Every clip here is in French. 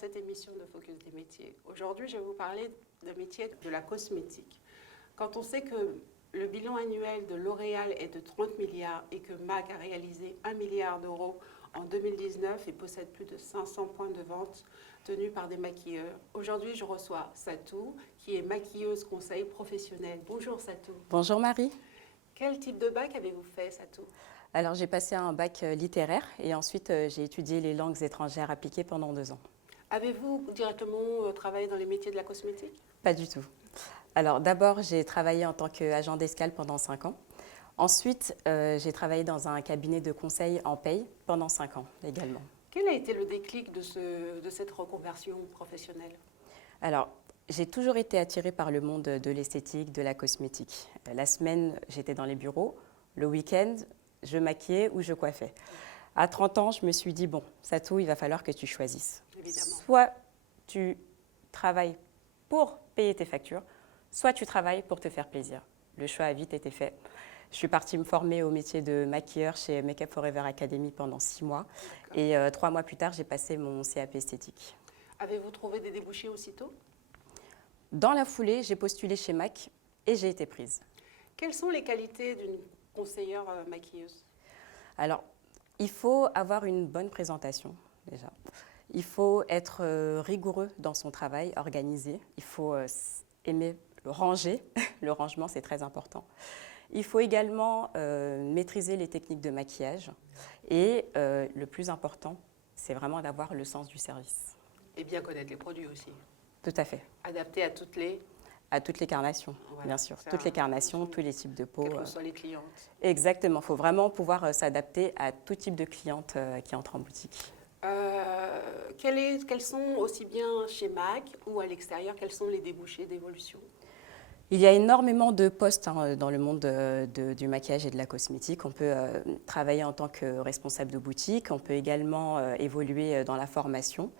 cette émission de Focus des métiers. Aujourd'hui, je vais vous parler d'un métier de la cosmétique. Quand on sait que le bilan annuel de L'Oréal est de 30 milliards et que MAC a réalisé 1 milliard d'euros en 2019 et possède plus de 500 points de vente tenus par des maquilleurs. Aujourd'hui, je reçois Satou, qui est maquilleuse conseil professionnelle. Bonjour Satou. Bonjour Marie. Quel type de bac avez-vous fait, Satou? Alors j'ai passé un bac littéraire et ensuite j'ai étudié les langues étrangères appliquées pendant 2 ans. Avez-vous directement travaillé dans les métiers de la cosmétique? Pas du tout. Alors d'abord j'ai travaillé en tant qu'agent d'escale pendant 5 ans. Ensuite j'ai travaillé dans un cabinet de conseil en paye pendant 5 ans également. Quel a été le déclic de cette reconversion professionnelle? Alors j'ai toujours été attirée par le monde de l'esthétique, de la cosmétique. La semaine j'étais dans les bureaux, le week-end je maquillais ou je coiffais. À 30 ans, je me suis dit, bon, Satou, il va falloir que tu choisisses. Évidemment. Soit tu travailles pour payer tes factures, soit tu travailles pour te faire plaisir. Le choix a vite été fait. Je suis partie me former au métier de maquilleur chez Make Up Forever Academy pendant 6 mois. Et 3 mois plus tard, j'ai passé mon CAP esthétique. Avez-vous trouvé des débouchés aussitôt? Dans la foulée, j'ai postulé chez MAC et j'ai été prise. Quelles sont les qualités d'une conseillère maquilleuse? Alors, il faut avoir une bonne présentation, déjà. Il faut être rigoureux dans son travail, organisé. Il faut aimer ranger. Le rangement, c'est très important. Il faut également maîtriser les techniques de maquillage. Et le plus important, c'est vraiment d'avoir le sens du service. Et bien connaître les produits aussi. Tout à fait. Adapté à toutes les carnations, voilà, bien sûr. Toutes les carnations, tous les types de peau. Quelles que soient les clientes. Exactement. Il faut vraiment pouvoir s'adapter à tout type de cliente qui entre en boutique. Quels sont, aussi bien chez MAC ou à l'extérieur, quels sont les débouchés d'évolution? Il y a énormément de postes dans le monde du maquillage et de la cosmétique. On peut travailler en tant que responsable de boutique. On peut également évoluer dans la formation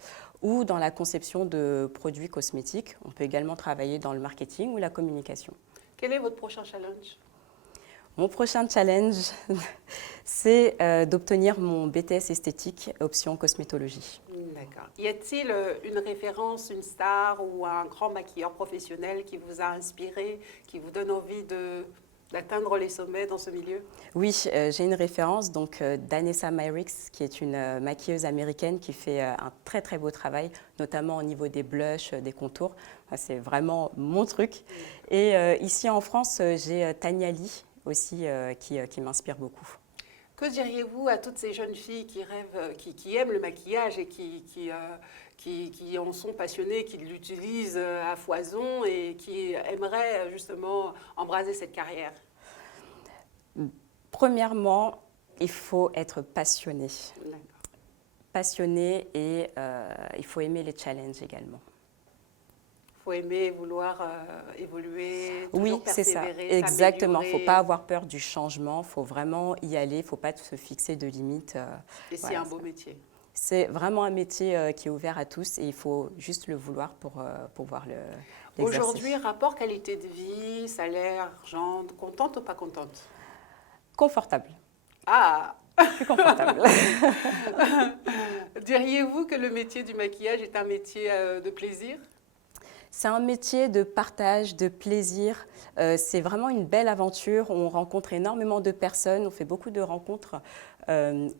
ou dans la conception de produits cosmétiques. On peut également travailler dans le marketing ou la communication. Quel est votre prochain challenge? Mon prochain challenge, c'est d'obtenir mon BTS esthétique option cosmétologie. D'accord. Y a-t-il une référence, une star ou un grand maquilleur professionnel qui vous a inspiré, qui vous donne envie d'atteindre les sommets dans ce milieu? Oui, j'ai une référence, donc d'Anessa Myricks, qui est une maquilleuse américaine qui fait un très très beau travail, notamment au niveau des blushs, des contours. C'est vraiment mon truc. Et ici en France, j'ai Tania Lee aussi qui m'inspire beaucoup. Que diriez-vous à toutes ces jeunes filles qui rêvent, qui aiment le maquillage et qui en sont passionnées, qui l'utilisent à foison et qui aimeraient justement embraser cette carrière? Premièrement, il faut être passionné. D'accord. Passionné et il faut aimer les challenges également. Il faut aimer, vouloir évoluer, Oui, toujours c'est ça. persévérer, Exactement. Il ne faut s'améliorer. pas avoir peur du changement. Il faut vraiment y aller. Il ne faut pas se fixer de limites. Et c'est Voilà, un beau métier. C'est vraiment un métier qui est ouvert à tous et il faut juste le vouloir pour pouvoir l'exercer. Aujourd'hui, rapport qualité de vie, salaire, argent, contente ou pas contente? Confortable. Ah! Plus confortable. Diriez-vous que le métier du maquillage est un métier de plaisir? C'est un métier de partage, de plaisir. C'est vraiment une belle aventure. On rencontre énormément de personnes. On fait beaucoup de rencontres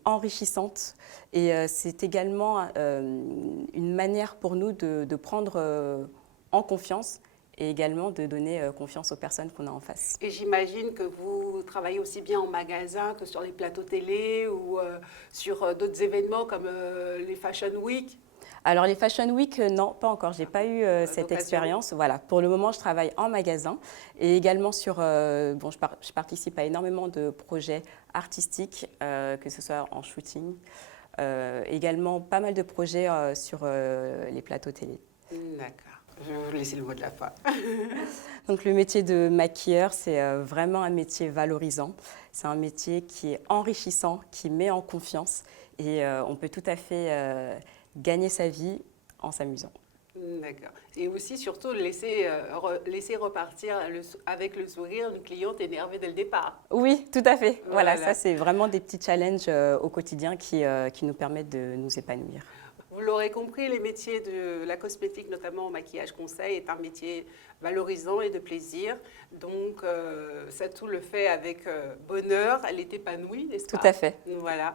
enrichissantes. Et c'est également une manière pour nous de prendre en confiance et également de donner confiance aux personnes qu'on a en face. Et j'imagine que vous travaillez aussi bien en magasin que sur les plateaux télé ou sur d'autres événements comme les Fashion Week. Alors les Fashion Week, non, pas encore. J'ai pas eu cette expérience. Voilà. Pour le moment, je travaille en magasin et également sur. Je participe à énormément de projets artistiques, que ce soit en shooting, également pas mal de projets sur les plateaux télé. D'accord. Je vais vous laisser le mot de la fin. Donc le métier de maquilleur, c'est vraiment un métier valorisant. C'est un métier qui est enrichissant, qui met en confiance et on peut tout à fait gagner sa vie en s'amusant. D'accord. Et aussi, surtout, laisser repartir avec le sourire une cliente énervée dès le départ. Oui, tout à fait. Voilà, ça, c'est vraiment des petits challenges au quotidien qui nous permettent de nous épanouir. Vous Vous l'aurez compris, les métiers de la cosmétique, notamment au maquillage conseil, est un métier valorisant et de plaisir. Donc, Satou le fait avec bonheur. Elle est épanouie, n'est-ce pas? Tout à fait. Voilà.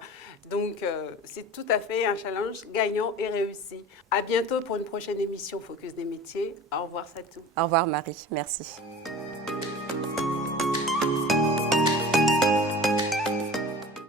Donc, c'est tout à fait un challenge gagnant et réussi. À bientôt pour une prochaine émission Focus des métiers. Au revoir, Satou. Au revoir Marie, merci.